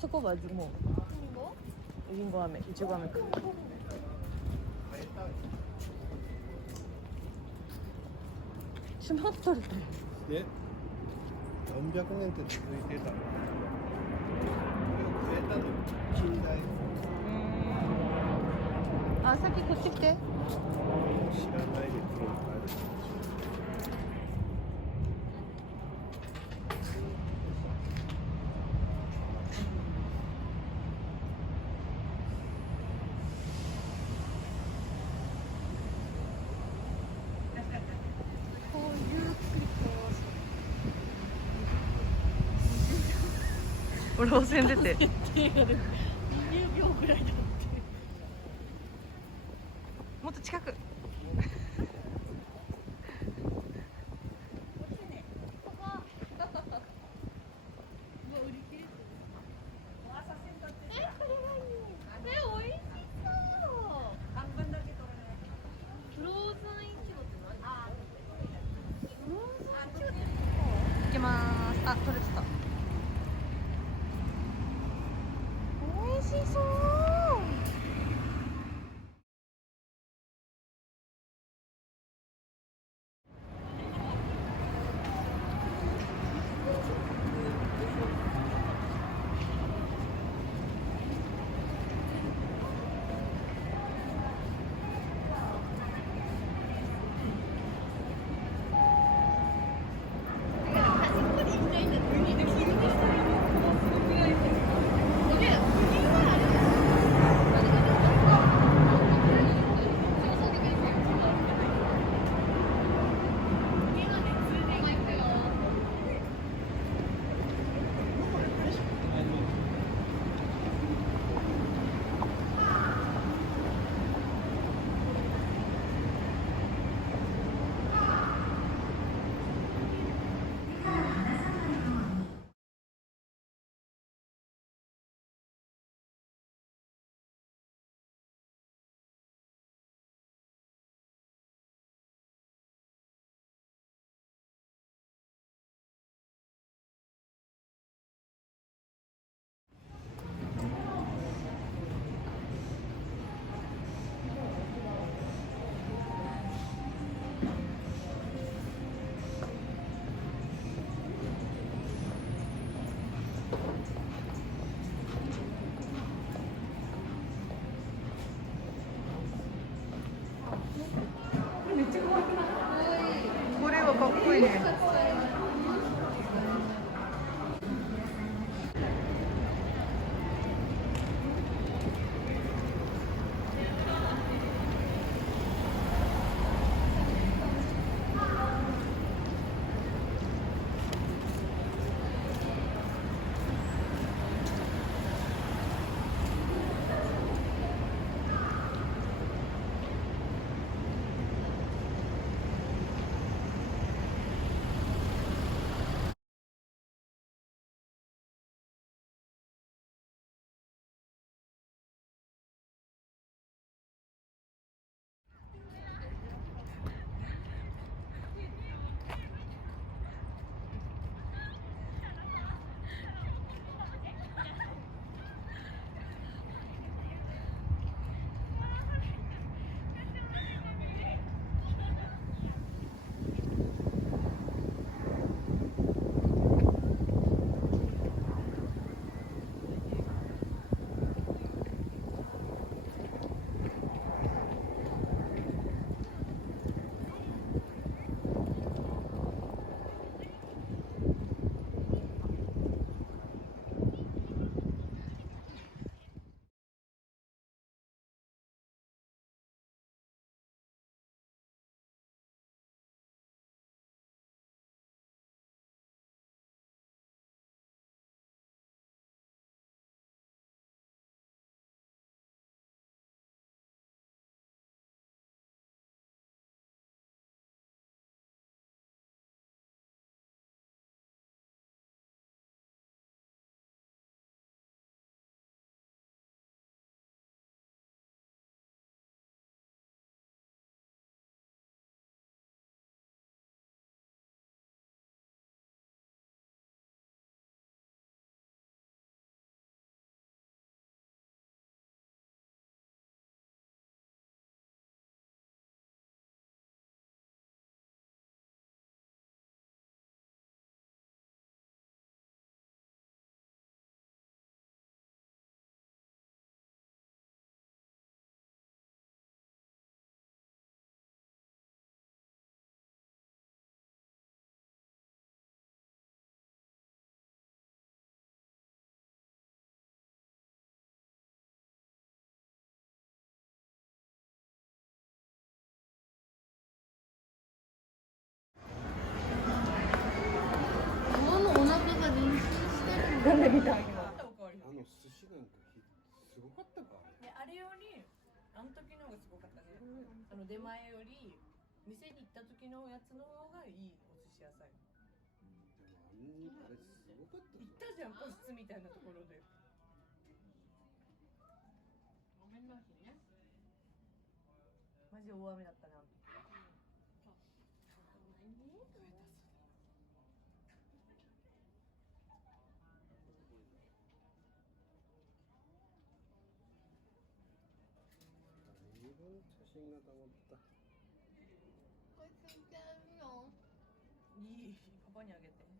そこはもうりんご飴、いちご飴か。閉まっとるってで何百年って続いてたの。これを超えたの近代。あ、先こっち来て。知らないで黒いカエル。こういう作り方。俺路線出て20秒ぐらいだって。もっと近く。行きます。あ、取れてた。美味しそう。んでみたいあな。ったおかわりの。あの寿司なんかすごかったからね。あれよりあの時の方がすごかったね。あの出前より店に行った時のやつの方がいいお寿司屋さん。でもあれすごかった行ったじゃん、個室みたいなところで。ごめんなさいね。マジ大雨だったね、あの時。随分写真が溜まった。これついてるよ。いい、パパにあげて。